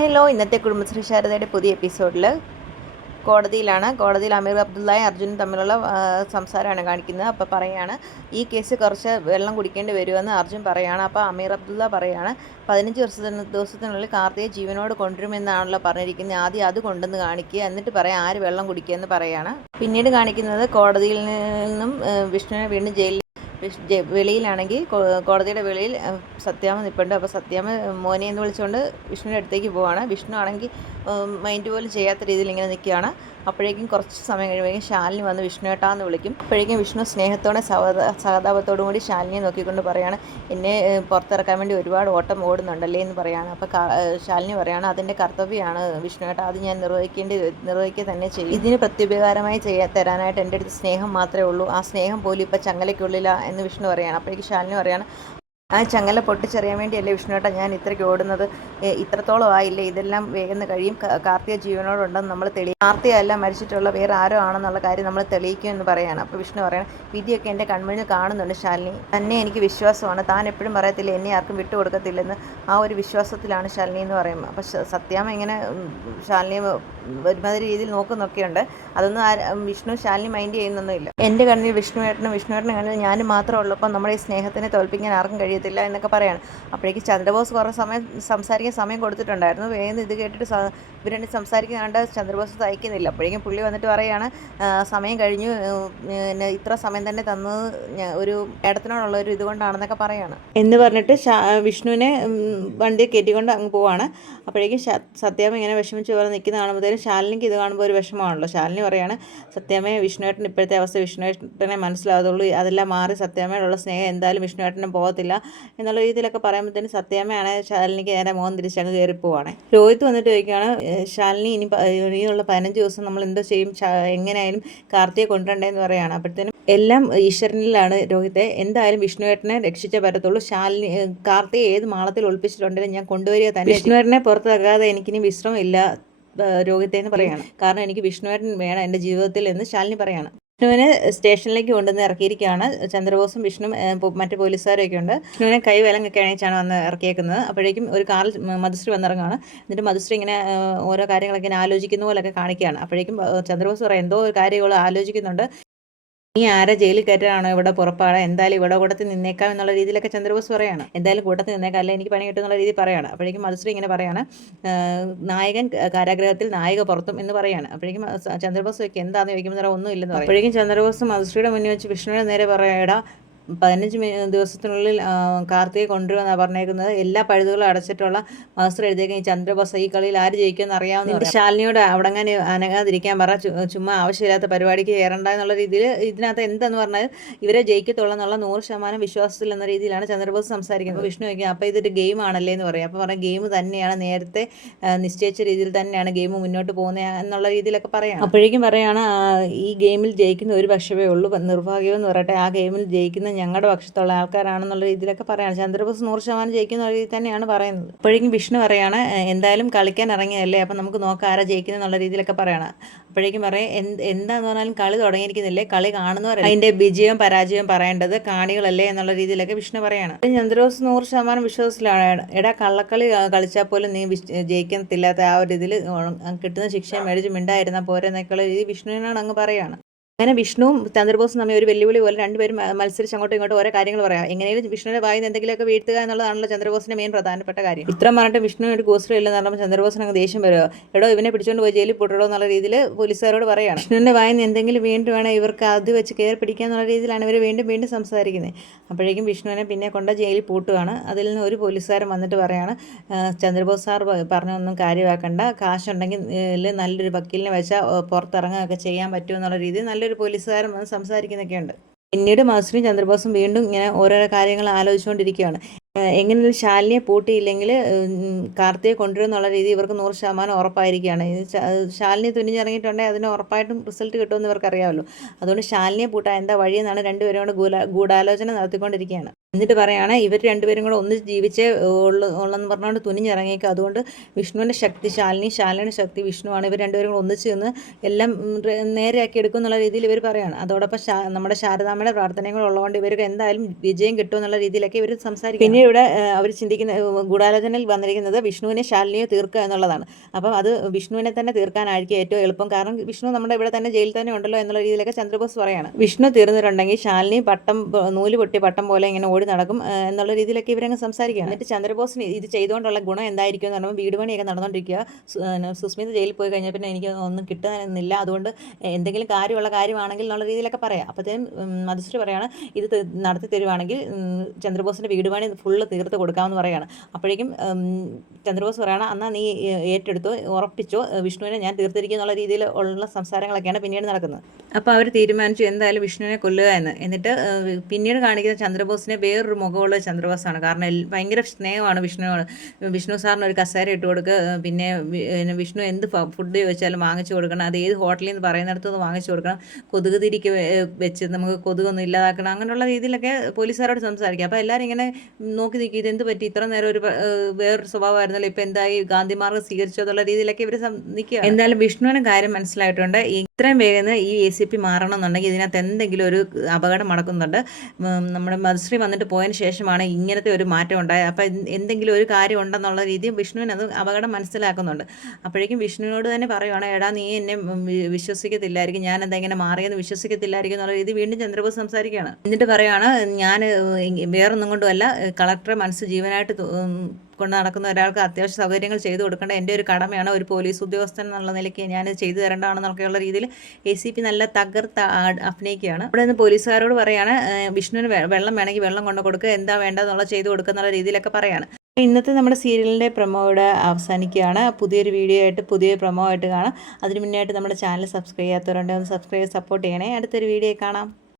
Hello, ഇന്നത്തെ കുടുംബശ്രീ ശാരദയുടെ പുതിയ എപ്പിസോഡിൽ കോടതിയിൽ അമീർ അബ്ദുള്ളയും അർജുനും തമ്മിലുള്ള സംസാരമാണ് കാണിക്കുന്നത്. അപ്പോൾ പറയുകയാണ്, ഈ കേസ് കുറച്ച് വെള്ളം കുടിക്കേണ്ടി വരുമെന്ന് അർജുൻ പറയുകയാണ്. അപ്പോൾ അമീർ അബ്ദുള്ള പറയുകയാണ്, 15 ദിവസത്തിനുള്ളിൽ കാർത്തിയെ ജീവനോട് കൊണ്ടുവരുമെന്നാണല്ലോ പറഞ്ഞിരിക്കുന്നത്, ആദ്യം അത് കൊണ്ടുവന്ന് കാണിക്കുക, എന്നിട്ട് പറയാം ആര് വെള്ളം കുടിക്കുകയെന്ന് പറയുകയാണ്. പിന്നീട് കാണിക്കുന്നത് കോടതിയിൽ നിന്നും വിഷ്ണുവിനെ വീണ്ടും ജയിലിൽ വെളിയിലാണെങ്കിൽ കോടതിയുടെ വെളിയിൽ സത്യാമ്മ നിൽപ്പുണ്ട്. അപ്പോൾ സത്യാമ്മ മോനെ എന്ന് വിളിച്ചുകൊണ്ട് വിഷ്ണുവിൻ്റെ അടുത്തേക്ക് പോവുകയാണ്. വിഷ്ണു ആണെങ്കിൽ മൈൻഡ് പോലും ചെയ്യാത്ത രീതിയിൽ ഇങ്ങനെ നിൽക്കുകയാണ്. അപ്പോഴേക്കും കുറച്ച് സമയം കഴിയുമ്പോഴേക്കും ശാലിനി വന്ന് വിഷ്ണുവേട്ടാന്ന് വിളിക്കും. അപ്പോഴേക്കും വിഷ്ണു സ്നേഹത്തോടെ സഹതാപത്തോടും കൂടി ശാലിനിയെ നോക്കിക്കൊണ്ട് പറയാണ്, എന്നെ പുറത്തിറക്കാൻ വേണ്ടി ഒരുപാട് ഓട്ടം ഓടുന്നുണ്ടല്ലേ എന്ന് പറയാണ്. അപ്പോൾ ശാലിനി പറയാണ്, അതിൻ്റെ കർത്തവ്യമാണ് വിഷ്ണുവേട്ട, അത് ഞാൻ നിർവഹിക്കുക തന്നെ ചെയ്യും. ഇതിന് പ്രത്യുപകാരമായി തരാനായിട്ട് എൻ്റെ അടുത്ത് സ്നേഹം മാത്രമേ ഉള്ളൂ, ആ സ്നേഹം പോലും ഇപ്പം ചങ്ങലയ്ക്കുള്ളില്ല എന്ന് വിഷ്ണു പറയാണ്. അപ്പോഴേക്കും ശാലിനി പറയാണ്, ആ ചങ്ങല പൊട്ടിച്ചെറിയാൻ വേണ്ടിയല്ലേ വിഷ്ണുവേട്ടാ ഞാൻ ഇത്രയ്ക്ക് ഓടുന്നത്, ഇത്രത്തോളം ആയില്ലേ, ഇതെല്ലാം വേഗം കഴിയും, കാർത്തിക ജീവനോടുണ്ടെന്ന് നമ്മൾ കാർത്തികയല്ല മരിച്ചിട്ടുള്ള വേറെ ആരോ ആണെന്നുള്ള കാര്യം നമ്മൾ തെളിയിക്കുമെന്ന് പറയാണ്. അപ്പോൾ വിഷ്ണു പറയണം, വിധിയൊക്കെ എൻ്റെ കൺമുന്നിൽ കാണുന്നുണ്ട് ശാലിനി, തന്നെ എനിക്ക് വിശ്വാസമാണ്, താൻ എപ്പോഴും പറയത്തില്ല എന്നെ ആർക്കും വിട്ടുകൊടുക്കത്തില്ലെന്ന്, ആ ഒരു വിശ്വാസത്തിലാണ് ശാലിനി എന്ന് പറയും. അപ്പോൾ സത്യാമ്മ ഇങ്ങനെ ശാലിനിയെ ഒരുമാതിരി രീതിയിൽ നോക്കുന്നൊക്കെയുണ്ട്. അതൊന്നും വിഷ്ണു ശാലിനി മൈൻഡ് ചെയ്യുന്നൊന്നുമില്ല. എൻ്റെ കണ്ണിൽ വിഷ്ണുവേട്ടൻ്റെ കണ്ണിൽ ഞാനും മാത്രമേ ഉള്ളൂ, അപ്പം നമ്മുടെ ഈ സ്നേഹത്തിനെ തോൽപ്പിക്കാൻ ആർക്കും കഴിയത്തില്ല എന്നൊക്കെ പറയാണ്. അപ്പോഴേക്കും ചന്ദ്രബോസ് കുറേ സംസാരിക്കാൻ സമയം കൊടുത്തിട്ടുണ്ടായിരുന്നു. വേഗം ഇത് കേട്ടിട്ട് ഇവർ സംസാരിക്കാണ്ട് ചന്ദ്രബോസ് സഹിക്കുന്നില്ല. അപ്പോഴേക്കും പുള്ളി വന്നിട്ട് പറയുകയാണ്, സമയം കഴിഞ്ഞു, ഇത്ര സമയം തന്നെ തന്നത് ഒരു ഏടത്തിനോടുള്ള ഒരു ഇതുകൊണ്ടാണെന്നൊക്കെ പറയാണ് എന്ന് പറഞ്ഞിട്ട് വിഷ്ണുവിനെ വണ്ടി കയറ്റിക്കൊണ്ട് അങ്ങ് പോവാണ്. അപ്പോഴേക്കും സത്യാമ്മ ഇങ്ങനെ വിഷമിച്ച് പോലെ നിൽക്കുന്ന കാണുമ്പോഴത്തേനും ശാലിനിക്ക് ഇത് കാണുമ്പോൾ ഒരു വിഷമമാണല്ലോ. ശാലിനി പറയാണ്, സത്യാമ്മയെ വിഷ്ണുവേട്ടൻ ഇപ്പോഴത്തെ അവസ്ഥ വിഷ്ണുവേട്ടനെ മനസ്സിലാകത്തുള്ളൂ, അതെല്ലാം മാറി സത്യാമ്മയോടുള്ള സ്നേഹം എന്തായാലും വിഷ്ണുവേട്ടനും പോകത്തില്ല എന്നുള്ള രീതിയിലൊക്കെ പറയുമ്പോഴത്തേനും സത്യാമ്മയാണ് ശാലിനിക്ക് നേരെ മോഹൻ തിരിച്ചങ്ങ് കയറിപ്പോവാണ്. രോഹിത് വന്നിട്ട് ചോദിക്കുകയാണ്, ശാലിനി ഇനിയുള്ള 15 ദിവസം നമ്മൾ എന്തോ ചെയ്യും, എങ്ങനെയായാലും കാർത്തിയെ കൊണ്ടുവരണ്ടേന്ന് പറയുകയാണ്. അപ്പോഴത്തേനും എല്ലാം ഈശ്വരനിലാണ് രോഹിത്തെ, എന്തായാലും വിഷ്ണുവേട്ടനെ രക്ഷിച്ചേ പറ്റത്തുള്ളൂ, ശാലിനി കാർത്തിയെ ഏത് മാളത്തിൽ ഒളിപ്പിച്ചിട്ടുണ്ടെങ്കിലും ഞാൻ കൊണ്ടുവരിക തന്നെ, വിഷ്ണുവേട്ടനെ പുറത്താക്കാതെ എനിക്കിനി വിശ്രമമില്ല രോഹിത്തേന്ന് പറയാണ്. കാരണം എനിക്ക് വിഷ്ണുവേട്ടൻ വേണം എൻ്റെ ജീവിതത്തിൽ എന്ന് ശാലിനി പറയാണ്. വിഷ്ണുവിനെ സ്റ്റേഷനിലേക്ക് കൊണ്ടുവന്ന് ഇറക്കിയിരിക്കുകയാണ്. ചന്ദ്രബോസും വിഷ്ണു മറ്റു പോലീസുകാരൊക്കെ ഉണ്ട്. വിഷ്ണുവിനെ കൈവേലങ്ങൊക്കെ അണിയിച്ചാണ് വന്ന് ഇറക്കിയേക്കുന്നത്. അപ്പോഴേക്കും ഒരു കാറിൽ മധുശ്രീ വന്നിറങ്ങുകയാണ്. എന്നിട്ട് മധുശ്രീ ഇങ്ങനെ ഓരോ കാര്യങ്ങളൊക്കെ ഇങ്ങനെ ആലോചിക്കുന്ന പോലൊക്കെ കാണിക്കുകയാണ്. അപ്പോഴേക്കും ചന്ദ്രബോസ് പറയാം, എന്തോ ഒരു കാര്യങ്ങൾ ആലോചിക്കുന്നുണ്ട്, നീ ആരെ ജയിലിൽ കയറ്റാനാണോ ഇവിടെ പുറപ്പാട്, എന്തായാലും ഇവിടെ കൂട്ടത്തിൽ നിന്നേക്കാം എന്നുള്ള രീതിയിലൊക്കെ ചന്ദ്രബോസ് പറയാണ്. എന്തായാലും കൂട്ടത്തിൽ നിന്നേക്കാം, അല്ലെ എനിക്ക് പണി കിട്ടും എന്നുള്ള രീതിയിൽ പറയാണ്. അപ്പോഴേക്കും മധുശ്രീ ഇങ്ങനെ പറയാണ്, നായകൻ കാരാഗ്രഹത്തിൽ നായിക പുറത്തും എന്ന് പറയാണ്. അപ്പോഴേക്കും ചന്ദ്രബോസ് ചോദിക്കും എന്താണെന്ന് ചോദിക്കുമ്പോൾ ഒന്നും ഇല്ലെന്ന് പറയും. അപ്പോഴേക്കും ചന്ദ്രബോസ് മധുശ്രീയുടെ മുന്നിൽ വെച്ച് വിഷ്ണുവിനെ നേരെ പറയാടാ, 15 ദിവസത്തിനുള്ളിൽ കാർത്തികയെ കൊണ്ടുവരുമെന്നാണ് പറഞ്ഞേക്കുന്നത്, എല്ലാ പഴുതുകളും അടച്ചിട്ടുള്ള മാസ്റ്റർ എഴുതിയേക്കും ഈ ചന്ദ്രബോസ്, ഈ കളിയിൽ ആര് ജയിക്കുമെന്ന് അറിയാവുന്ന ശാലിനിയോട് അവിടങ്ങനെ അനങ്ങാതിരിക്കാൻ പറ, ചുമ്മാ ആവശ്യമില്ലാത്ത പരിപാടിക്ക് കയറണ്ട എന്നുള്ള രീതിയിൽ ഇതിനകത്ത് എന്തെന്ന് പറഞ്ഞാൽ ഇവരെ ജയിക്കത്തുള്ളൂ എന്നുള്ള 100% വിശ്വാസത്തിൽ എന്ന രീതിയിലാണ് ചന്ദ്രബോസ് സംസാരിക്കുന്നത്. വിഷ്ണു ചോദിക്കും, അപ്പോൾ ഇതൊരു ഗെയിം ആണല്ലേ എന്ന് പറയും. അപ്പോൾ പറയാം, ഗെയിം തന്നെയാണ്, നേരത്തെ നിശ്ചയിച്ച രീതിയിൽ തന്നെയാണ് ഗെയിം മുന്നോട്ട് പോകുന്നത് എന്നുള്ള രീതിയിലൊക്കെ പറയാം. അപ്പോഴേക്കും പറയാണ്, ഈ ഗെയിമിൽ ജയിക്കുന്ന ഒരു പക്ഷമേ ഉള്ളൂ, നിർഭാഗ്യമെന്ന് പറയട്ടെ, ആ ഗെയിമിൽ ജയിക്കുന്ന ഞങ്ങളുടെ പക്ഷത്തുള്ള ആൾക്കാരാണെന്നുള്ള രീതിയിലൊക്കെ പറയാണ്. ചന്ദ്രബോസ് 100% ജയിക്കുന്ന രീതി തന്നെയാണ് പറയുന്നത്. അപ്പോഴേക്കും വിഷ്ണു പറയാണ്, എന്തായാലും കളിക്കാൻ ഇറങ്ങിയതല്ലേ, അപ്പം നമുക്ക് നോക്കാം ആരാ ജയിക്കുന്നത് എന്നുള്ള രീതിയിലൊക്കെ പറയണം. അപ്പോഴേക്കും പറയാം, എന്താന്ന് പറഞ്ഞാലും കളി തുടങ്ങിയിരിക്കുന്നില്ലേ, കളി കാണുന്നവരല്ലേ അതിൻ്റെ വിജയവും പരാജയവും പറയേണ്ടത്, കാണികളല്ലേ എന്നുള്ള രീതിയിലൊക്കെ വിഷ്ണു പറയാണ്. ചന്ദ്രബോസ് 100% വിശ്വാസത്തിലാണ്, എടാ കള്ളക്കളി കളിച്ചാൽ പോലും നീ ജയിക്കത്തില്ലാത്ത ആ ഒരു ഇതിൽ കിട്ടുന്ന ശിക്ഷയും മേടിച്ച് മിണ്ടായിരുന്നാൽ പോരെ എന്നൊക്കെയുള്ള രീതി വിഷ്ണുവിനോട് അങ്ങ് പറയാണ്. അങ്ങനെ വിഷ്ണുവും ചന്ദ്രബോസും തമ്മിൽ ഒരു വെല്ലുവിളി പോലെ രണ്ടുപേരും മത്സരിച്ച് അങ്ങോട്ടും ഇങ്ങോട്ടും ഓരോ കാര്യങ്ങൾ പറയാം. എങ്ങനെയും വിഷ്ണുവിൻ്റെ വായിൽ നിന്ന് എന്തെങ്കിലുമൊക്കെ വീഴ്ത്തുക എന്നുള്ളതാണല്ലോ ചന്ദ്രബോസിൻ്റെ മെയിൻ പ്രധാനപ്പെട്ട കാര്യം. ഇത്രയും പറഞ്ഞിട്ട് വിഷ്ണു ഒരു ഗോസ്ത്രീ ഇല്ലെന്ന് പറഞ്ഞപ്പോൾ ചന്ദ്രബോസിന് അങ്ങ് ദേഷ്യം വരുമോ, എടോ ഇവനെ പിടിച്ചുകൊണ്ട് പോയി ജയിലിൽ പോട്ടോ എന്നുള്ള രീതിയിൽ പോലീസുകാരോട് പറയുകയാണ്. വിഷ്ണുവിൻ്റെ വായിൽ നിന്ന് എന്തെങ്കിലും വീണ്ടും വേണം ഇവർക്ക് അത് വെച്ച് കയറി പിടിക്കുക എന്നുള്ള രീതിയിലാണ് ഇവർ വീണ്ടും സംസാരിക്കുന്നത്. അപ്പോഴേക്കും വിഷ്ണുവിനെ പിന്നെ കൊണ്ട് ജയിലിൽ പൂട്ടുകയാണ്. അതിൽ നിന്ന് ഒരു പോലീസുകാരൻ വന്നിട്ട് പറയാണ്, ചന്ദ്രബോസ് സാർ പറഞ്ഞൊന്നും കാര്യമാക്കണ്ട, കാശുണ്ടെങ്കിൽ നല്ലൊരു വക്കീലിനെ വെച്ചാൽ പുറത്തിറങ്ങുകയൊക്കെ ചെയ്യാൻ പറ്റുമെന്നുള്ള രീതിയിൽ നല്ലൊരു പോലീസുകാരൻ വന്ന് സംസാരിക്കുന്നൊക്കെയുണ്ട്. പിന്നീട് മധുശ്രീയും ചന്ദ്രബോസും വീണ്ടും ഇങ്ങനെ ഓരോരോ കാര്യങ്ങൾ ആലോചിച്ചുകൊണ്ടിരിക്കുകയാണ്. എങ്ങനെ ശാലിനിയെ പൂട്ടിയില്ലെങ്കിൽ കാർത്തിയെ കൊണ്ടുവരുമെന്നുള്ള രീതി ഇവർക്ക് 100% ഉറപ്പായിരിക്കുകയാണ്. ശാലിനി തുനിഞ്ഞിറങ്ങിയിട്ടുണ്ടെങ്കിൽ അതിന് ഉറപ്പായിട്ടും റിസൾട്ട് കിട്ടുമെന്ന് ഇവർക്കറിയാമല്ലോ. അതുകൊണ്ട് ശാലിനിയെ പൂട്ടാൻ എന്താ വഴിയെന്നാണ് രണ്ടുപേരും കൂടെ ഗൂഢാലോചന നടത്തിക്കൊണ്ടിരിക്കുകയാണ്. എന്നിട്ട് പറയുകയാണ്, ഇവർ രണ്ടുപേരും കൂടെ ഒന്നിച്ച് ജീവിച്ചേ ഉള്ളെന്ന് പറഞ്ഞുകൊണ്ട് തുനിഞ്ഞിറങ്ങിയേക്കും. അതുകൊണ്ട് വിഷ്ണുവിൻ്റെ ശക്തി ശാലിനിയുടെ ശക്തി വിഷ്ണുവാണ്, ഇവർ രണ്ടുപേരും കൂടെ ഒന്നിച്ച് നിന്ന് എല്ലാം നേരെയാക്കി എടുക്കും എന്നുള്ള രീതിയിൽ ഇവർ പറയുകയാണ്. അതോടൊപ്പം നമ്മുടെ ശാരദാമ്മയുടെ പ്രാർത്ഥനകൾ ഉള്ളതുകൊണ്ട് ഇവർക്ക് എന്തായാലും വിജയം കിട്ടും എന്നുള്ള രീതിയിലൊക്കെ ഇവർ സംസാരിക്കും. പിന്നീട് ഇവിടെ അവർ ചിന്തിക്കുന്ന ഗൂഢാലോചനയിൽ വന്നിരിക്കുന്നത് വിഷ്ണുവിനെ ശാലിനിയെ തീർക്കുക എന്നുള്ളതാണ്. അപ്പം അത് വിഷ്ണുവിനെ തന്നെ തീർക്കാനായിരിക്കും ഏറ്റവും എളുപ്പം. കാരണം വിഷ്ണു നമ്മുടെ ഇവിടെ തന്നെ ജയിലിൽ തന്നെ ഉണ്ടല്ലോ എന്നുള്ള രീതിയിലൊക്കെ ചന്ദ്രബോസ് പറയാണ്. വിഷ്ണു തീർന്നിട്ടുണ്ടെങ്കിൽ ശാലിനി നൂല് പൊട്ടി പട്ടം പോലെ ഇങ്ങനെ ഓടി നടക്കും എന്നുള്ള രീതിയിലൊക്കെ ഇവരങ്ങ് സംസാരിക്കുകയാണ്. എന്നിട്ട് ചന്ദ്രബോസിന് ഇത് ചെയ്തുകൊണ്ടുള്ള ഗുണം എന്തായിരിക്കും എന്ന് പറയുമ്പോൾ വീട് പണിയൊക്കെ നടന്നുകൊണ്ടിരിക്കുക. സുസ്മിത ജയിലിൽ പോയി കഴിഞ്ഞാൽ പിന്നെ എനിക്ക് ഒന്നും കിട്ടാനില്ല, അതുകൊണ്ട് എന്തെങ്കിലും കാര്യമുള്ള കാര്യമാണെങ്കിൽ എന്നുള്ള രീതിയിലൊക്കെ പറയാം. അപ്പോഴത്തേനും മധുശ്രീ പറയാണ് ഇത് നടത്തി തരുവാണെങ്കിൽ ചന്ദ്രബോസിൻ്റെ വീട് പണി ഫുള്ള് തീർത്ത് കൊടുക്കാമെന്ന് പറയുകയാണ്. അപ്പോഴേക്കും ചന്ദ്രബോസ് പറയുകയാണ് എന്നാൽ നീ ഏറ്റെടുത്തോ, ഉറപ്പിച്ചോ, വിഷ്ണുവിനെ ഞാൻ തീർത്തിരിക്കുക എന്നുള്ള രീതിയിൽ ഉള്ള സംസാരങ്ങളൊക്കെയാണ് പിന്നീട് നടക്കുന്നത്. അപ്പോൾ അവർ തീരുമാനിച്ചു എന്തായാലും വിഷ്ണുവിനെ കൊല്ലുക എന്ന്. എന്നിട്ട് പിന്നീട് കാണിക്കുന്ന ചന്ദ്രബോസിനെ വേറൊരു മുഖമുള്ള ചന്ദ്രബോസാണ്. കാരണം ഭയങ്കര സ്നേഹമാണ് വിഷ്ണുവിനോട്. വിഷ്ണു സാറിന് ഒരു കസേര ഇട്ട് കൊടുക്കുക, പിന്നെ വിഷ്ണു എന്ത് ഫുഡ് ചോദിച്ചാലും വാങ്ങിച്ചു കൊടുക്കണം, അത് ഏത് ഹോട്ടലിൽ നിന്ന് പറയുന്നിടത്തുനിന്ന് വാങ്ങിച്ചു കൊടുക്കണം, കൊതുക് തിരിക്ക് വെച്ച് നമുക്ക് കൊതുകൊന്നും ഇല്ലാതാക്കണം, അങ്ങനെയുള്ള രീതിയിലൊക്കെ പോലീസുകാരോട് സംസാരിക്കുക. അപ്പോൾ എല്ലാവരും ഇങ്ങനെ നോക്കി നിൽക്കും, ഇതെന്ത് പറ്റി, ഇത്ര നേരം വേറൊരു സ്വഭാവമായിരുന്നല്ലോ, ഇപ്പോൾ എന്തായി, ഗാന്ധിമാർക്ക് സ്വീകരിച്ചോ എന്നുള്ള രീതിയിലൊക്കെ ഇവർ നിൽക്കുക. എന്തായാലും വിഷ്ണുവിന് കാര്യം മനസ്സിലായിട്ടുണ്ട്. ഇത്രയും വേഗം ഈ ACP മാറണം എന്നുണ്ടെങ്കിൽ ഇതിനകത്ത് എന്തെങ്കിലും ഒരു അപകടം നടക്കുന്നുണ്ട്. നമ്മുടെ മധുശ്രീ വന്നിട്ട് പോയതിന് ശേഷമാണ് ഇങ്ങനത്തെ ഒരു മാറ്റം ഉണ്ടായത്. അപ്പോൾ എന്തെങ്കിലും ഒരു കാര്യം ഉണ്ടെന്നുള്ള രീതിയിൽ വിഷ്ണുവിന് അത് അപകടം മനസ്സിലാക്കുന്നുണ്ട്. അപ്പോഴേക്കും വിഷ്ണുവിനോട് തന്നെ പറയുവാണ്, എടാ നീ എന്നെ വിശ്വസിക്കത്തില്ലായിരിക്കും, ഞാൻ എന്താ ഇങ്ങനെ മാറിയെന്ന് വിശ്വസിക്കത്തില്ലായിരിക്കും എന്നുള്ള രീതി വീണ്ടും ചന്ദ്രബോസ് സംസാരിക്കുകയാണ്. എന്നിട്ട് പറയുകയാണ്, ഞാൻ വേറൊന്നും കൊണ്ടുമല്ല, കളക്ടറെ മനസ്സ് ജീവനായിട്ട് കൊണ്ട് നടക്കുന്ന ഒരാൾക്ക് അത്യാവശ്യ സൗകര്യങ്ങൾ ചെയ്തു കൊടുക്കേണ്ട എൻ്റെ ഒരു കടമയാണ്, ഒരു പോലീസ് ഉദ്യോഗസ്ഥൻ എന്നുള്ള നിലയ്ക്ക് ഞാൻ ചെയ്തു തരേണ്ടതാണെന്നൊക്കെയുള്ള രീതിയിൽ ACP നല്ല തകർത്ത് അഭിനയിക്കുകയാണ്. അവിടെ നിന്ന് പോലീസുകാരോട് പറയുകയാണ്, വിഷ്ണുവിന് വെള്ളം വേണമെങ്കിൽ വെള്ളം കൊണ്ടു കൊടുക്കുക, എന്താ വേണ്ടതെന്നുള്ള ചെയ്തു കൊടുക്കുക എന്നുള്ള രീതിയിലൊക്കെ പറയുകയാണ്. ഇന്നത്തെ നമ്മുടെ സീരിയലിൻ്റെ പ്രൊമോ ഇവിടെ അവസാനിക്കുകയാണ്. പുതിയൊരു വീഡിയോ ആയിട്ട് പുതിയൊരു പ്രൊമോ ആയിട്ട് കാണാം. അതിന് മുന്നായിട്ട് നമ്മുടെ ചാനൽ സബ്സ്ക്രൈബ് ചെയ്യാത്തവരുണ്ടെങ്കിൽ ഒന്ന് സബ്സ്ക്രൈബ് സപ്പോർട്ട് ചെയ്യണേ. അടുത്തൊരു വീഡിയോ കാണാം.